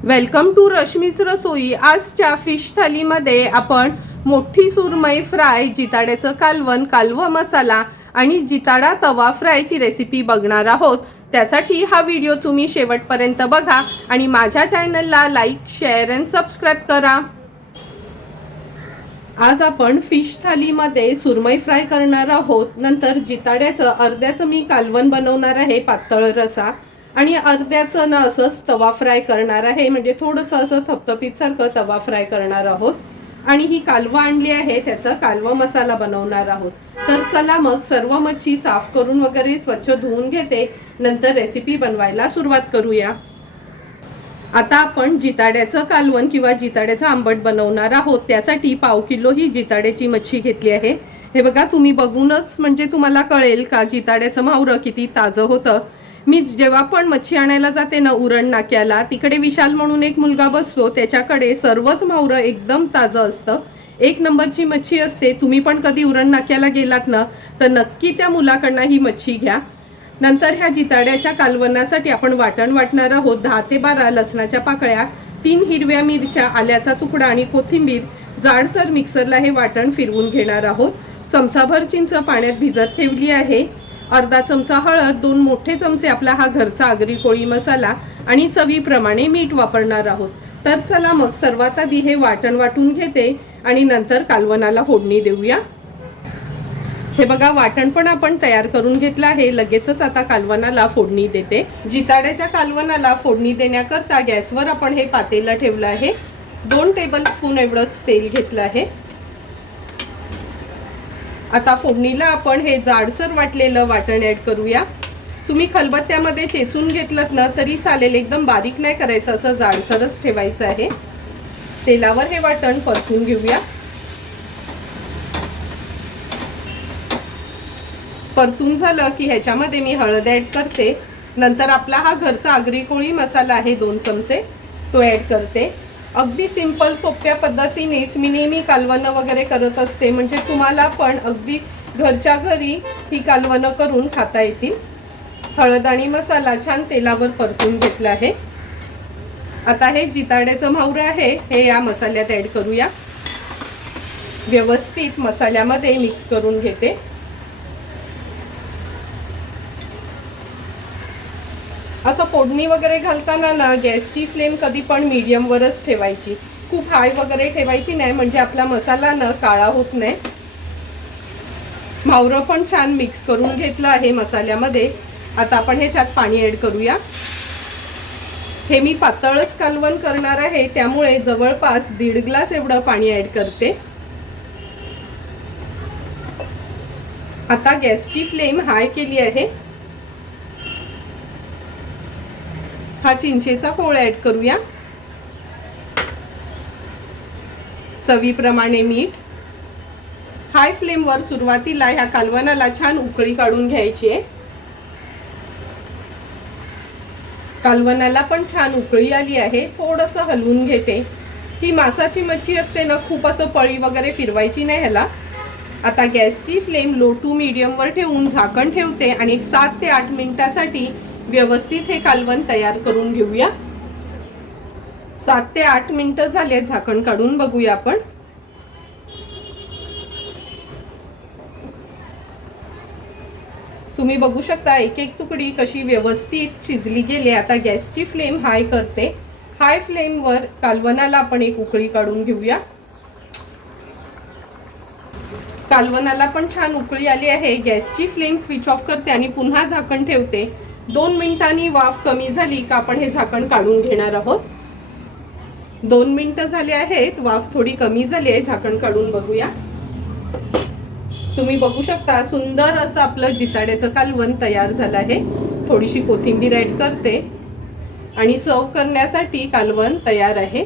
Welcome to रश्मीच रसोई। आजच्या fish थालीमध्ये आपण मोठी सुरमई फ्राय, जिताड्याचं कालवण, कालवा मसाला आणि जिताडा तवा फ्रायची रेसिपी बघणार आहोत। त्यासाठी हा व्हिडिओ तुम्ही शेवटपर्यंत बघा आणि माझ्या चॅनलला लाईक, शेअर आणि सबस्क्राइब करा। आज आपण फिश थालीमध्ये सुरमई फ्राय करणार आहोत। नंतर जिताड्याचं अर्ध्याचं मी कालवण बनवणार आहे, पातळ रसा, आणि अर्ध्याचं ना असंच तवा फ्राय करणार आहे, म्हणजे थोडंसं असं थपथपीत सारखं तवा फ्राय करणार आहोत। आणि ही कालवा आणली आहे, त्याचा कालवा मसाला बनवणार आहोत। तर चला मग सर्व मच्छी साफ करून वगैरे स्वच्छ धुवून घेते, नंतर रेसिपी बनवायला सुरुवात करूया। आता आपण जिताड्याचं कालवण किंवा जिताड्याचं आंबट बनवणार आहोत। त्यासाठी पाव किलो ही जिताड्याची मच्छी घेतली आहे। हे बघा, तुम्ही बघूनच म्हणजे तुम्हाला कळेल का जिताड्याचं मावरं किती ताजं होतं। मी जेव्हा पण मच्छी आणायला जाते ना उरण नाक्याला, तिकडे विशाल म्हणून एक मुलगा बसतो, त्याच्याकडे सर्वच मावरं एकदम ताजं असतं, एक नंबरची मच्छी असते। तुम्ही पण कधी उरण नाक्याला गेलात ना तर नक्की त्या मुलाकडनं ही मच्छी घ्या। नंतर ह्या जिताड्याच्या कालवणासाठी आपण वाटण वाटणार आहोत। 10 ते 12 लसणाच्या पाकळ्या, 3 हिरव्या मिरच्या, आल्याचा तुकडा आणि कोथिंबीर। जाडसर मिक्सरला हे वाटण फिरवून घेणार आहोत। चमचाभर चिंच पाण्यात भिजत ठेवली आहे। अर्धा चमचा हळद, 2 मोठे चमचे आपला हा घरचा आगरी कोळी मसाला आणि चवीप्रमाणे मीठ वापरणार आहोत। तर चला मग सर्वात आधी हे वाटण वाटून घेते आणि नंतर कालवणाला फोडणी देऊया। हे बघा, वाटण पण आपण तयार करून घेतलं आहे। लगेचच आता कालवणाला फोडणी देते। जिताड्याच्या कालवणाला फोडणी देण्याकरता गॅसवर आपण हे पातेलं ठेवलं आहे। 2 टेबलस्पून एवढंच तेल घेतलं आहे। आता फोडणीला आपण हे जाडसर वाटलेलं वाटण ऍड करूया। तुम्ही खलबत्त्यामध्ये चेचून घेतलं ना तरी चालेल, एकदम बारीक नाही करायचं, असं जाडसरच ठेवायचं आहे। तेलावर हे वाटण परतून घेऊया। परतून झालं की ह्याच्यामध्ये मी हळद ऍड करते। नंतर आपला हा घरचा आगरी कोळी मसाला आहे, 2 चमचे, तो ऍड करते। अगदी सिंपल सोप्या पद्धतीनेच मी नेहमी कालवणं वगैरे करत असते, म्हणजे तुम्हाला पण अगदी घरच्या घरी ही कालवणं करून खाता येतील। हळद आणि मसाला छान तेलावर परतून घेतला आहे। आता हे जिताड्याचं मावरं आहे, हे या मसाल्यात ऍड करूया। व्यवस्थित मसाल्यामध्ये मिक्स करून घेते। असं फोडणी वगैरे घालताना ना गॅसची फ्लेम कधी पण मीडियमवरच ठेवायची, खूप हाय वगैरे ठेवायची नाही, म्हणजे आपला मसाला ना काळा होत नाही। मावरं पण छान मिक्स करून घेतलं आहे मसाल्यामध्ये। आता आपण ह्याच्यात पाणी ऍड करूया। हे मी पातळच कालवण करणार आहे, त्यामुळे जवळपास 1.5 ग्लास एवढं पाणी ऍड करते। आता गॅसची फ्लेम हाय केली आहे। हा चिंचेचा कोळ ऍड करूया। चवीप्रमाणे मीठ। हाय फ्लेमवर सुरुवातीला ह्या कालवणाला छान उकळी काढून घ्यायची आहे। कालवणाला पण छान उकळी आली आहे, थोडंसं हलवून घेते। ही मासाची मच्छी असते ना, खूप असं पळी वगैरे फिरवायची नाही ह्याला। आता गॅसची फ्लेम लो टू मीडियमवर ठेवून झाकण ठेवते आणि 7 ते 8 मिनिटासाठी व्यवस्थित हे कालवण तयार करून घेऊया। 7 ते 8 मिनिटं झाले, झाकण काढून बघूया आपण। तुम्ही बघू शकता एक एक तुकडी कशी व्यवस्थित शिजली गेली। आता गॅसची फ्लेम हाय करते। हाय फ्लेमवर कालवणाला आपण एक उकळी काढून घेऊया। कालवणाला पण छान उकळी आली आहे। गॅसची फ्लेम स्विच ऑफ करते आणि पुन्हा झाकण ठेवते। 2 मिनिटांनी वाफ कमी झाली का आपण हे झाकण काढून घेणार आहोत। 2 मिनिटं झाले आहेत, वाफ थोडी कमी झाली आहे, झाकण काढून बघूया। तुम्ही बघू शकता सुंदर असं आपलं जिताड्याचं कालवण तयार झालं आहे। थोडीशी कोथिंबीर ऍड करते आणि सर्व करण्यासाठी कालवण तयार आहे।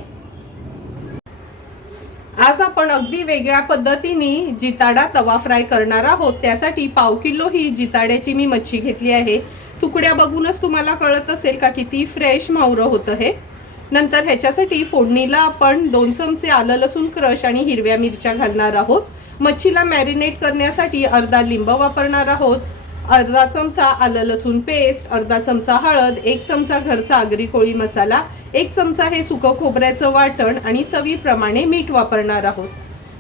आज आपण अगदी वेगळ्या पद्धतीने जिताडा तवा फ्राय करणार आहोत। त्यासाठी पाव किलो ही जिताड्याची मी मच्छी घेतली आहे। तुकड्या बघूनच तुम्हाला कळत असेल का किती फ्रेश मावरं होतं हे। नंतर ह्याच्यासाठी फोडणीला आपण 2 चमचे आलं लसूण क्रश आणि हिरव्या मिरच्या घालणार आहोत। मच्छीला मॅरिनेट करण्यासाठी अर्धा लिंब वापरणार आहोत। अर्धा चमचा आलं लसूण पेस्ट, अर्धा चमचा हळद, 1 चमचा घरचा आगरी कोळी मसाला, 1 चमचा हे सुकं खोबऱ्याचं वाटण आणि चवीप्रमाणे मीठ वापरणार आहोत.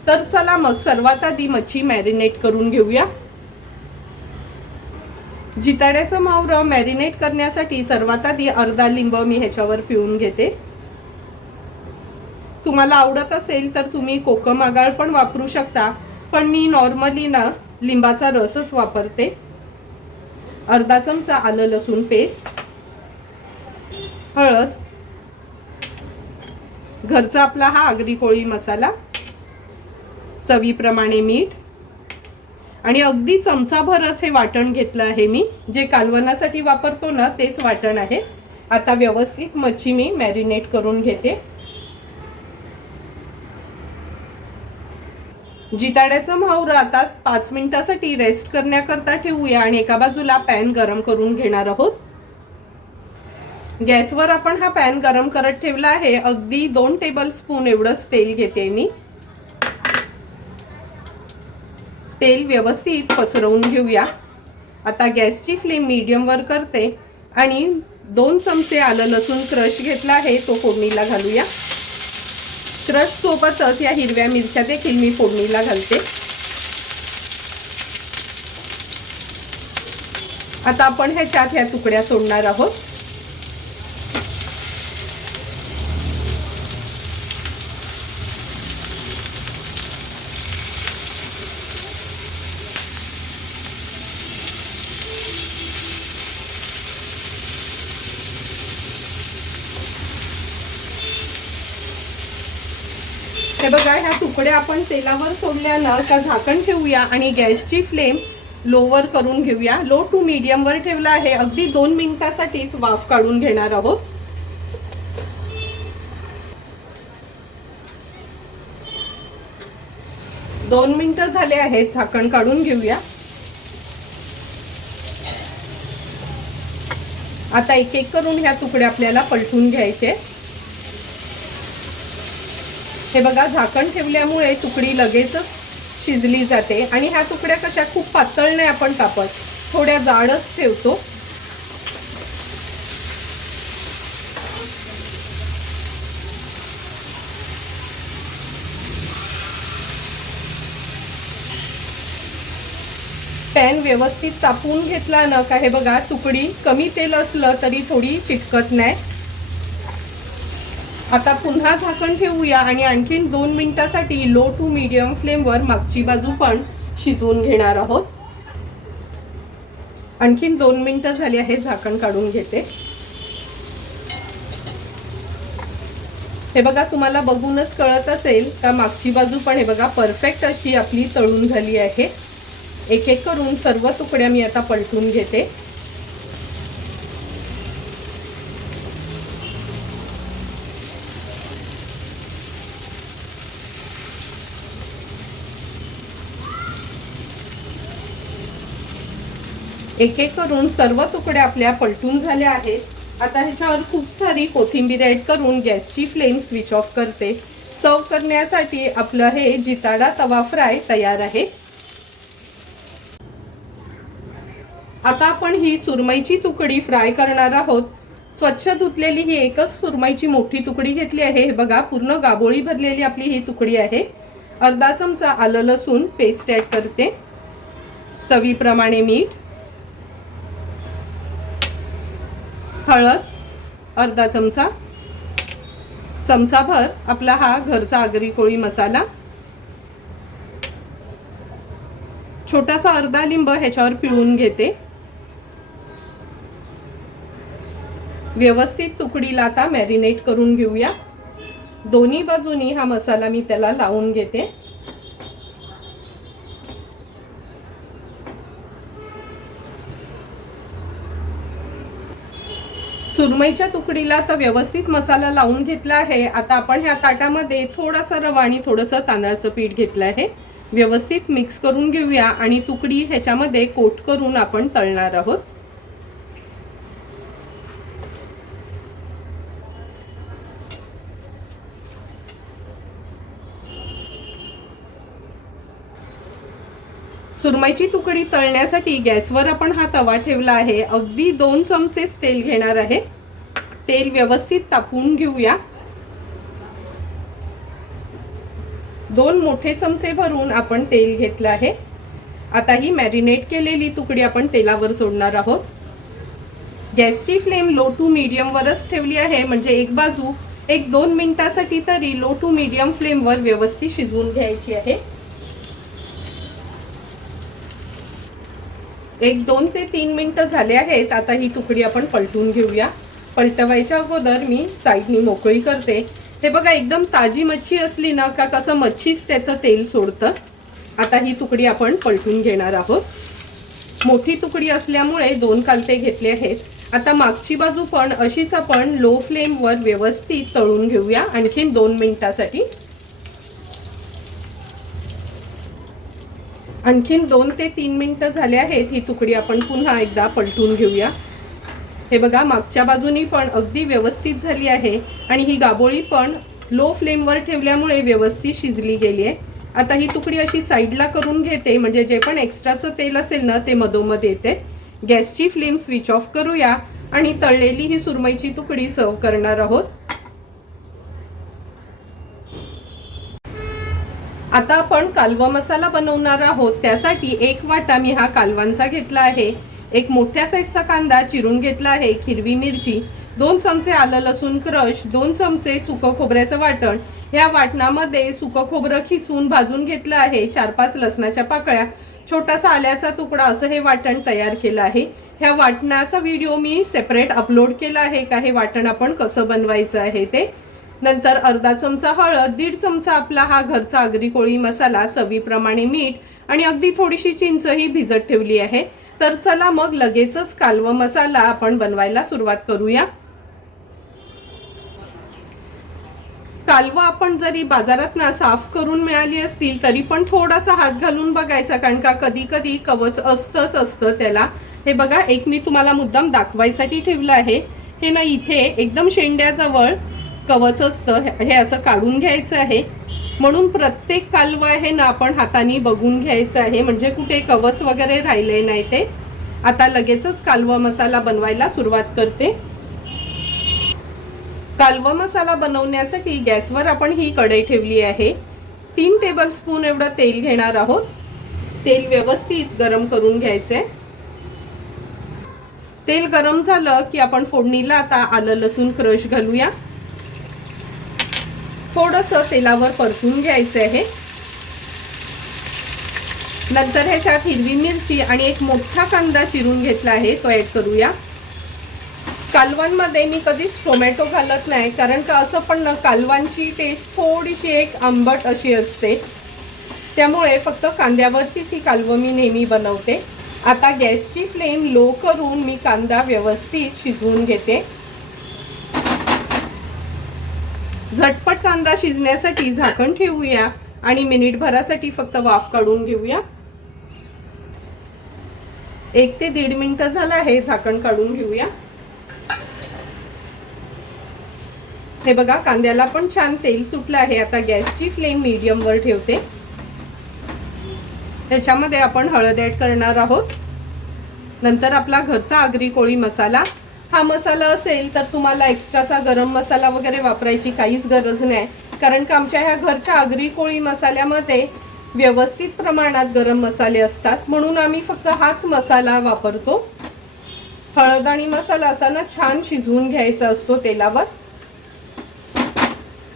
तर चला मग सर्वात आधी मच्छी मॅरिनेट करून घेऊया. जिताड्याचं मावरं मॅरिनेट करण्यासाठी सर्वात आधी अर्धा लिंब मी ह्याच्यावर पिळून घेते. तुम्हाला आवडत असेल तर तुम्ही कोकम आगाळ पण वापरू शकता, पण मी नॉर्मली ना लिंबाचा रसच वापरते. अर्धा चमचा आलं लसूण पेस्ट, हळद, घरचा आपला हा आगरी कोळी मसाला, चवीप्रमाणे मीठ आणि अगदी चमचाभरच हे वाटण घेतलं आहे मी. जे कालवणासाठी वापरतो ना तेच वाटण आहे. आता व्यवस्थित मच्छी मी मॅरिनेट करून घेते. जिताड्याचं मावरं आता 5 मिनिटासाठी रेस्ट करण्याकरता ठेवूया आणि एका बाजूला पॅन गरम करून घेणार आहोत. गॅसवर आपण हा पॅन गरम करत ठेवला आहे. अगदी 2 टेबलस्पून एवढंच तेल घेते मी. तेल व्यवस्थित पसरवून घेऊया. आता गॅसची फ्लेम मीडियमवर करते आणि 2 चमचे आलं लसूण क्रश घेतला आहे तो फोडणीला घालूया. क्रश सोबतच या हिरव्या मिरच्या देखील मी फोडणीला घालते. आता आपण ह्याच्यात ह्या तुकड्या सोडणार आहोत. हे बघा, ह्या तुकड्या आपण तेलावर सोडल्यानं का झाकण ठेवूया आणि गॅसची फ्लेम लोवर करून घेऊया. लो टू मीडियम वर ठेवला आहे. अगदी 2 मिनिटासाठीच वाफ काढून घेणार आहोत. दोन मिनिटं झाले आहेत. झाकण काढून घेऊया. आता एक एक करून ह्या तुकड्या आपल्याला पलटून घ्यायचे. हे बघा, झाकण ठेवल्यामुळे तुकडी लगेचच शिजली जाते आणि ह्या तुकड्या कशा खूप पातळ नाही आपण कापत, थोड्या जाडच ठेवतो. पॅन व्यवस्थित तापवून घेतला ना का हे बघा, तुकडी कमी तेल असलं तरी थोडी चिटकत नाही. आता पुन्हा झाकण ठेवूया आणि आणखीन 2 मिनिटासाठी लो टू मीडियम फ्लेमवर मागची बाजू पण शिजवून घेणार आहोत. आणखीन 2 मिनिटं झाली आहेत. झाकण काढून घेते. हे बघा, तुम्हाला बघूनच कळत असेल का मागची बाजू पण हे बघा परफेक्ट अशी आपली तळून झाली आहे. एक एक करून सर्व तुकड्या मी आता पलटून घेते. एक एक करून सर्व तुकड्या आपल्या पलटून झाल्या आहेत. आता ह्याच्यावर खूप सारी कोथिंबीर ऍड करून गॅसची फ्लेम स्विच ऑफ करते. सर्व करण्यासाठी आपलं हे जिताडा तवा फ्राय तयार आहे. आता आपण ही सुरमईची तुकडी फ्राय करणार आहोत. स्वच्छ धुतलेली ही एकच सुरमईची मोठी तुकडी घेतली आहे. हे बघा, पूर्ण गाबोळी भरलेली आपली ही तुकडी आहे. अर्धा चमचा आलं लसूण पेस्ट ऍड करते. चवीप्रमाणे मीठ, हळद अर्धा चमचा, चमचाभर आपला हा घरचा आगरी कोळी मसाला, छोटासा अर्धा लिंब ह्याच्यावर पिळून घेते. व्यवस्थित तुकडीला आता मॅरिनेट करून घेऊया. दोन्ही बाजूनी हा मसाला मी त्याला लावून घेते. सुरमईच्या तुकडीला तर व्यवस्थित मसाला लावून घेतला आहे. आता आपण ह्या ताटामध्ये थोडासा रवा आणि थोडंसं तांदळाचं पीठ घेतलं आहे. व्यवस्थित मिक्स करून घेऊया आणि तुकडी ह्याच्यामध्ये कोट करून आपण तळणार आहोत. सुरमईची तुकडी तळण्यासाठी गॅसवर आपण हा तवा ठेवला आहे। अगदी 2 चमचे तेल घेणार आहे। तेल व्यवस्थित तापवून घेऊया। 2 मोठे चमचे भरून आपण तेल घेतलं आहे। आता ही मॅरिनेट केलेली तुकडी आपण तेलावर सोडणार आहोत। गॅसची फ्लेम लो टू मीडियम वरच ठेवली आहे, म्हणजे एक बाजू 1-2 मिनिटासाठी तरी लो टू मीडियम फ्लेमवर व्यवस्थित शिजवून घ्यायची आहे। 1-2 ते 3 मिनिटं झाले आहेत। आता ही तुकडी आपण पलटून घेऊया। पलटवायच्या अगोदर मी साईडनी मोकळी करते। हे बघा, एकदम ताजी मच्छी असली ना का कसं मच्छीच त्याचं तेल सोडतं। आता ही तुकडी आपण पलटून घेणार आहोत। मोठी तुकडी असल्यामुळे 2 कालते घेतले आहेत। आता मागची बाजू पण अशीच आपण लो फ्लेमवर व्यवस्थित तळून घेऊया आणखीन 2 मिनिटासाठी। आणखीन 2 ते 3 मिनिटं झाले आहेत। ही तुकडी आपण पुन्हा एकदा पलटून घेऊया। हे बघा, मागच्या बाजूनी पण अगदी व्यवस्थित झाली आहे आणि ही गाबोळी पण लो फ्लेमवर ठेवल्यामुळे व्यवस्थित शिजली गेली आहे। आता ही तुकडी अशी साईडला करून घेते, म्हणजे जे पण एक्स्ट्राचं तेल असेल ना ते मधोमध येते। गॅसची फ्लेम स्विच ऑफ करूया आणि तळलेली ही सुरमईची तुकडी सर्व करणार आहोत। आता आपण कालवा मसाला बनवणार आहोत। त्यासाठी 1 वाटा मी हा कालवांचा घेतला आहे। 1 मोठ्या साईजचा कांदा चिरून घेतला आहे। हिरवी मिरची, 2 चमचे आलं लसूण क्रश, 2 चमचे सुकं खोबऱ्याचं वाटण। या वाटणामध्ये सुकं खोबरं खिसून भाजून घेतलं आहे। 4-5 लसणाच्या पाकळ्या, छोटासा आल्याचा तुकडा, असं हे वाटण तयार केलं आहे। ह्या वाटणाचा व्हिडिओ मी सेपरेट अपलोड केला आहे का हे वाटण आपण कसं बनवायचं आहे ते। नंतर अर्धा चमचा हळद, 1.5 चमचा आपला हा घरचा आगरी कोळी मसाला, चवीप्रमाणे मीठ आणि अगदी थोडीशी चिंच ही भिजत ठेवली आहे। तर चला मग लगेचच कालवा मसाला आपण बनवायला सुरुवात करूया। कालवा आपण जरी बाजारात ना साफ करून मिळाली असतील तरी पण थोडासा हात घालून बघायचा, कारण का कधी कधी कवच असतं त्याला। हे बघा, एक मी तुम्हाला मुद्दाम दाखवायसाठी ठेवलं आहे। हे ना इथे एकदम शेंड्याजवळ कवच असतं, हे असं काढून घ्यायचं आहे। म्हणून प्रत्येक कालवा आहे ना आपण हाताने बघून घ्यायचं आहे, म्हणजे कुठे कवच वगैरे राहिले नाही ते। आता लगेचच कालवा मसाला बनवायला सुरुवात करते। कालवा मसाला बनवण्यासाठी गॅसवर आपण ही कढई ठेवली आहे। 3 टेबलस्पून एवढं तेल घेणार आहोत। तेल व्यवस्थित गरम करून घ्यायचे। तेल गरम झालं की आपण फोडणीला आता आलं लसूण क्रश घालूया। थोडंसं तेलावर परतून घ्यायचं आहे। नंतर ह्याच्यात हिरवी मिरची आणि 1 मोठा कांदा चिरून घेतला आहे, तो ऍड करूया। कालवांमध्ये मी कधीच टोमॅटो घालत नाही, कारण का असं पण ना कालवांची टेस्ट थोडीशी एक आंबट अशी असते, त्यामुळे फक्त कांद्यावरचीच ही कालवं मी नेहमी बनवते। आता गॅसची फ्लेम लो करून मी कांदा व्यवस्थित शिजवून घेते। झटपट कांदा शिजण्यासाठी झाकण ठेवूया आणि मिनिटभरासाठी फक्त वाफ काढून घेऊया। 1 ते 1.5 मिनिटं झालं आहे, झाकण काढून घेऊया। हे बघा, कांद्याला पण छान तेल सुटलं आहे। आता गॅसची फ्लेम मीडियम वर ठेवते। त्याच्यामध्ये आपण हळद ऍड करणार आहोत। नंतर आपला घरचा आगरी कोळी मसाला। हा मसाला असेल तर तुम्हाला एक्स्ट्राचा गरम मसाला वगैरे वापरायची काहीच गरज नाही, कारण का आमच्या ह्या घरच्या आगरी कोळी मसाल्यामध्ये व्यवस्थित प्रमाणात गरम मसाले असतात, म्हणून आम्ही फक्त हाच मसाला वापरतो। हळद आणि मसाला असा ना छान शिजवून घ्यायचा असतो तेलावर।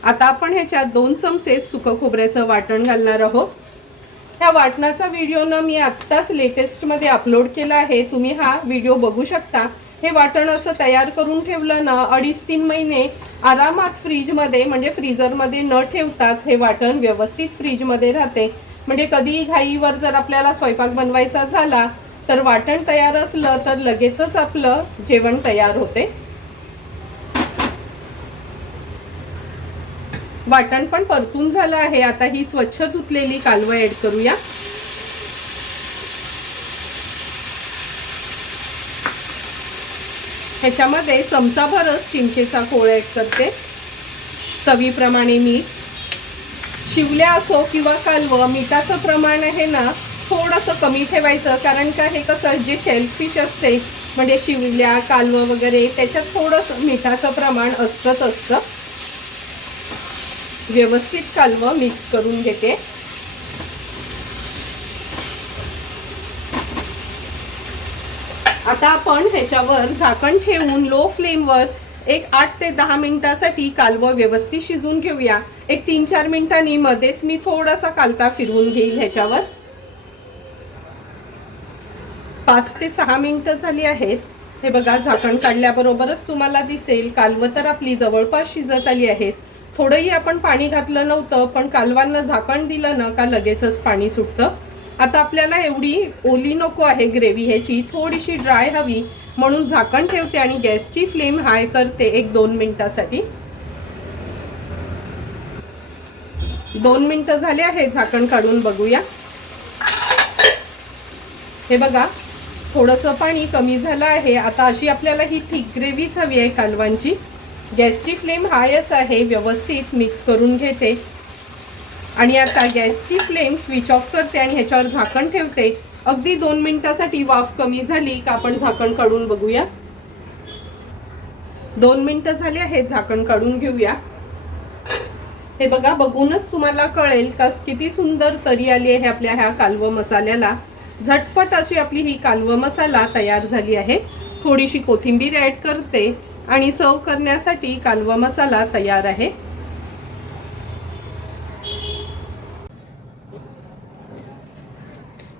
आता आपण ह्याच्यात 2 चमचे सुकं खोबऱ्याचं वाटण घालणार आहोत। ह्या वाटणाचा व्हिडिओ ना मी आत्ताच लेटेस्ट मध्ये अपलोड केला आहे, तुम्ही हा व्हिडिओ बघू शकता। हे वाटण असं तयार करून ठेवलं ना 2.5-3 महिने आरामात फ्रीजमध्ये, म्हणजे फ्रीजरमध्ये न ठेवताच हे वाटण व्यवस्थित फ्रीजमध्ये राहते। म्हणजे कधी घाईवर जर आपल्याला स्वयंपाक बनवायचा झाला तर वाटण तयार असलं तर लगेचच आपलं जेवण तयार होते। वाटण पण परतून झालं आहे। आता ही स्वच्छ धुतलेली कालवं ऍड करूया। ह्याच्यामध्ये चमचाभरच चिंचेचा कोळ ऍड करते। चवीप्रमाणे मीठ, शिवल्या असो किंवा कालवं, मिठाचं प्रमाण आहे ना थोडंसं कमी ठेवायचं, कारण का हे कसं जे शेलफिश असते म्हणजे शिवल्या कालवं वगैरे त्याच्यात थोडंसं मिठाचं प्रमाण असतं. व्यवस्थित कालवं मिक्स करून घेते. आता आपण ह्याच्यावर झाकण ठेवून लो फ्लेमवर एक 8 ते 10 मिनिटासाठी कालवं व्यवस्थित शिजून घेऊया. एक 3-4 मिनिटांनी मध्येच मी थोडासा कालता फिरवून घेईल ह्याच्यावर. 5 ते 6 मिनिटं झाली आहेत. हे बघा, झाकण काढल्याबरोबरच तुम्हाला दिसेल कालवं तर आपली जवळपास शिजत आली आहेत. थोडंही आपण पाणी घातलं नव्हतं, पण कालवांना झाकण दिलं ना का लगेचच पाणी सुटतं. आता आपल्याला एवढी ओली नको आहे ग्रेव्ही, ह्याची थोडीशी ड्राय हवी, म्हणून झाकण ठेवते आणि गॅसची फ्लेम हाय करते एक 2 मिनिटासाठी. 2 मिनिटं झाले आहेत, झाकण काढून बघूया. हे बघा, थोडंसं पाणी कमी झालं आहे. आता अशी आपल्याला ही थिक ग्रेव्हीच हवी आहे कालवांची. गॅसची फ्लेम हायच आहे. व्यवस्थित मिक्स करून घेते आणि आता गॅसची फ्लेम स्विच ऑफ करते आणि ह्याच्यावर झाकण ठेवते. अगदी 2 मिनिटासाठी वाफ कमी झाली का आपण झाकण काढून बघूया. 2 मिनिटं झाली आहेत, झाकण काढून घेऊया. हे बघा, बघूनच तुम्हाला कळेल का किती सुंदर तरी आली आहे आपल्या ह्या कालवं मसाल्याला. झटपट अशी आपली ही कालवं मसाला तयार झाली आहे. थोडीशी कोथिंबीर ॲड करते आणि सर्व करण्यासाठी कालवा मसाला तयार आहे.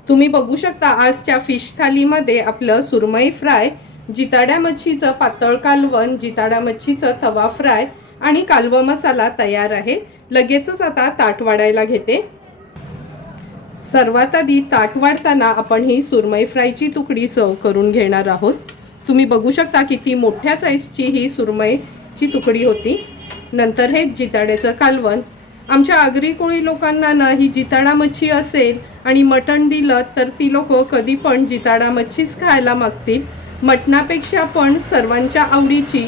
तुम्ही बघू शकता आजच्या फिश थालीमध्ये आपलं सुरमई फ्राय, जिताड्या मच्छीचं पातळ कालवण, जिताडा मच्छीचं तवा फ्राय आणि कालवा मसाला तयार आहे. लगेचच आता ताट वाढायला घेते. सर्वात आधी ताट वाढताना आपण ही सुरमई फ्रायची तुकडी सर्व करून घेणार आहोत. तुम्ही बघू शकता किती मोठ्या साईजची ही सुरमईची तुकडी होती. नंतर हे जिताड्याचं कालवण. आमच्या आगरी कोळी लोकांना ना ही जिताडा मच्छी असेल आणि मटण दिलं तर ती लोक कधी पण जिताडा मच्छीच खायला मागतील. मटणापेक्षा पण सर्वांच्या आवडीची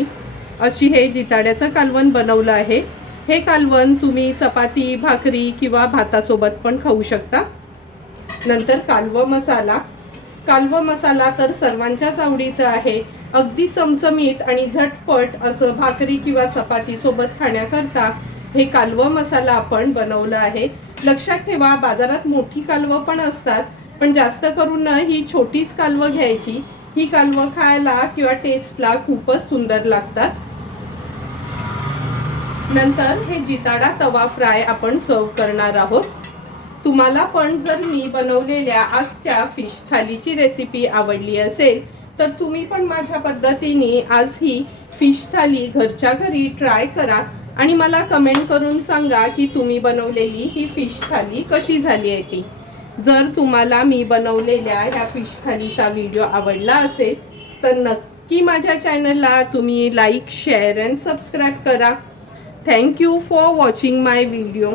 अशी हे जिताड्याचं कालवण बनवलं आहे. हे कालवण तुम्ही चपाती, भाकरी किंवा भातासोबत पण खाऊ शकता. नंतर कालवा मसाला. कालवा मसाला तर सर्वांच्याच आवडीचा आहे. अगदी चमचमीत आणि झटपट असं भाकरी किंवा चपाती सोबत खाण्याकरता हे कालवा मसाला आपण बनवलं आहे. लक्षात ठेवा, बाजारात मोठी कालवं पण असतात, पण जास्त करून ही छोटीच कालवं घ्यायची. ही कालवं खायला किंवा टेस्टला खूपच सुंदर लागतात. नंतर हे जिताडा तवा फ्राय आपण सर्व करणार आहोत. तुम्हाला पण जर मी बनवलेल्या आजच्या फिश थालीची रेसिपी आवडली असेल तर तुम्ही पण माझ्या पद्धतीने आज ही फिश थाली घरच्या घरी ट्राय करा आणि मला कमेंट करून सांगा की तुम्ही बनवलेली ही फिश थाली कशी झाली आहे ती. जर तुम्हाला मी बनवलेल्या ह्या फिश थालीचा व्हिडिओ आवडला असेल तर नक्की माझ्या चॅनलला तुम्ही लाईक, शेअर अँड सबस्क्राईब करा. Thank you for watching my video.